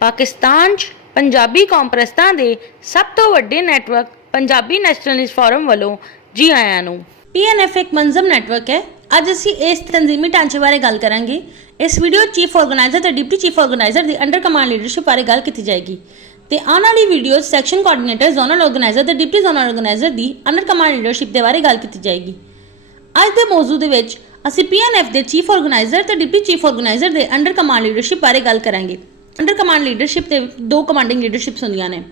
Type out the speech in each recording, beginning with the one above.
ਪਾਕਿਸਤਾਨ 'ਚ ਪੰਜਾਬੀ ਕੌਮਪ੍ਰਸਤਾਂ ਦੇ ਸਭ ਤੋਂ ਵੱਡੇ ਨੈਟਵਰਕ ਪੰਜਾਬੀ ਨੈਸ਼ਨਲਿਸਟ ਫੋਰਮ ਵੱਲੋਂ ਜੀ ਆਇਆਂ ਨੂੰ। PNF एक मंजम नैटवर्क है। अज असी इस तंजीमी ढांचे बारे गल करांगे। इस वीडियो चीफ ऑर्गेनाइजर ते deputy chief organiser the under command leadership बारे गल की जाएगी ते आने वाली video section coordinator zonal organiser ते deputy zonal organiser the under command leadership दे बारे गल की जाएगी। अज दे मौजू दे विच असी PNF दे चीफ ऑर्गेनाइजर ते डिप्टी चीफ ऑर्गेनाइजर दे अंडर कमांड लीडरशिप बारे गल करांगे। अंडर कमांड लीडरशिप दे दो कमांडिंग लीडरशिप्स होंदियां ने,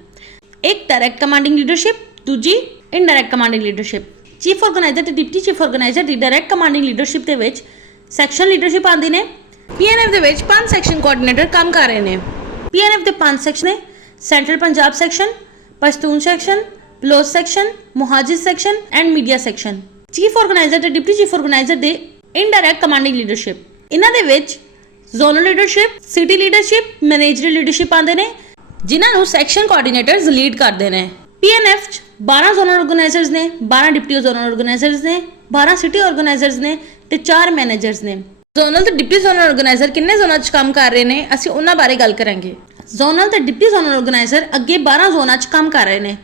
एक डायरैक्ट कमांडिंग लीडरशिप, दूजी indirect commanding leadership. Chief organiser ते डिप्टी चीफ ऑर्गेनाइजर दी डायरैक्ट कमांडिंग लीडरशिप दे विच सैक्शन लीडरशिप आंदी ने। PNF दे विच 5 सैक्शन कोआर्डीनेटर काम कर रहे ने। PNF दे 5 सैक्शन ने, central Punjab section, Pashtun section, Baloch section, Muhajir section and media section. Chief organiser ते डिप्टी चीफ ऑर्गेनाइजर दे इनडायरैक्ट कमांडिंग लीडरशिप, इन्हां दे विच zonal leadership, city leadership, managerial leadership आंदे ने, जिन्हां नूं सैक्शन कोआर्डीनेटर्स लीड करदे ने। PNF 12 जोनल ऑर्गेनाइजर्स ने, 12 डिप्टी जोनल ऑर्गेनाइजर्स ने, 12 सिटी ऑर्गेनाइजर्स ने ते 4 मैनेजर्स ने। जोनल ते डिप्टी जोनल ऑर्गेनाइजर किन्ने जोनां 'च काम कर रहे ने, असीं उन्हां बारे गल करांगे। जोनल ते डिप्टी जोनल ऑर्गेनाइजर अगे 12 जोनां 'च काम कर रहे ने।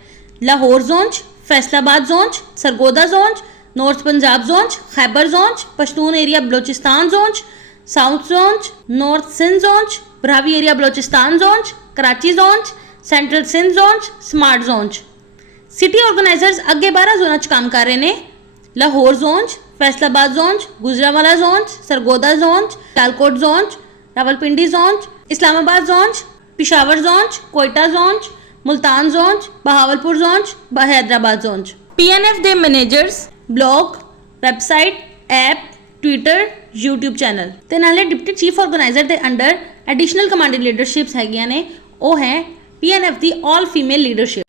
लाहौर जोन च, फैसलाबाद जोन च, सरगोदा जोन च, नॉर्थ पंजाब जोन च, खैबर जोन च, पश्तून एरिया बलोचिस्तान जोन च, साउथ जोन च, नॉर्थ सिंध जोन च, बरावी एरिया बलोचिस्तान जोन च, कराची जोन च, सेंट्रल सिंध जोन च, स्मार्ट जोन च। सिटी ऑर्गेनाइजर्स अगे 12 जोनां च काम कर रहे ने। लाहौर जोन च, फैसलाबाद जोन च, गुजरांवाला जोन च, सरगोदा जोन च, सियालकोट जोन च, रावलपिंडी जोन च, इस्लामाबाद जोन च, पिशावर जोन च, कोयटा जोन च, मुल्तान जोन च, बहावलपुर जोन च, हैदराबाद जोन च। PNF दे managers blog, website, app, Twitter, YouTube channel ते नाले डिप्टी चीफ ऑर्गेनाइजर दे अंडर एडिशनल कमांडिंग लीडरशिप्स हैगियां ने। वो है PNF दी ऑल फीमेल लीडरशिप।